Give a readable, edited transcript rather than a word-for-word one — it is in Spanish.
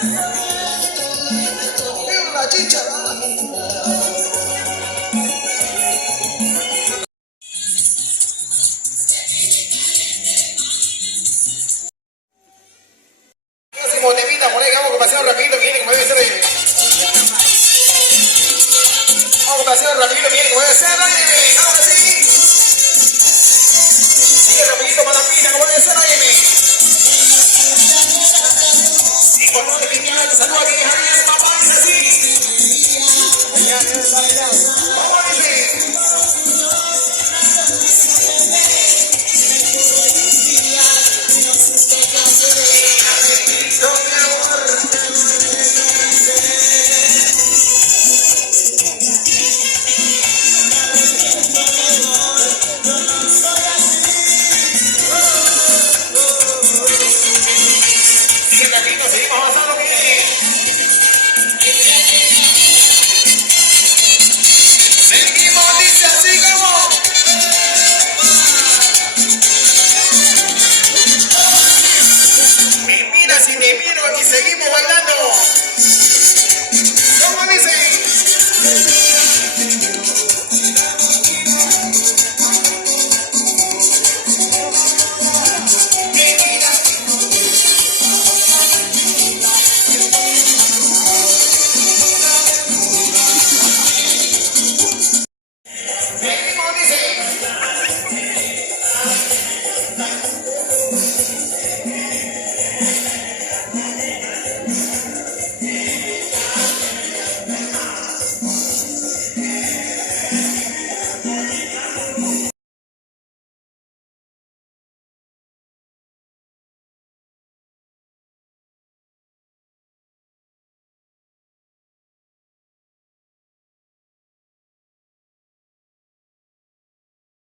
La chicha. Próximo temita, por ahí, vamos a pasar rapidito, que viene como debe ser. Vamos a pasar rapidito, que viene como debe ser. Ahora sí. Sigue rapidito para la pista, como debe ser, y con todo el genial, saludos aquí, Javier, papá, dice así. Vamos, dice. Seguimos avanzando, bien. Seguimos, dice así como. Me miras y me miro y seguimos bailando.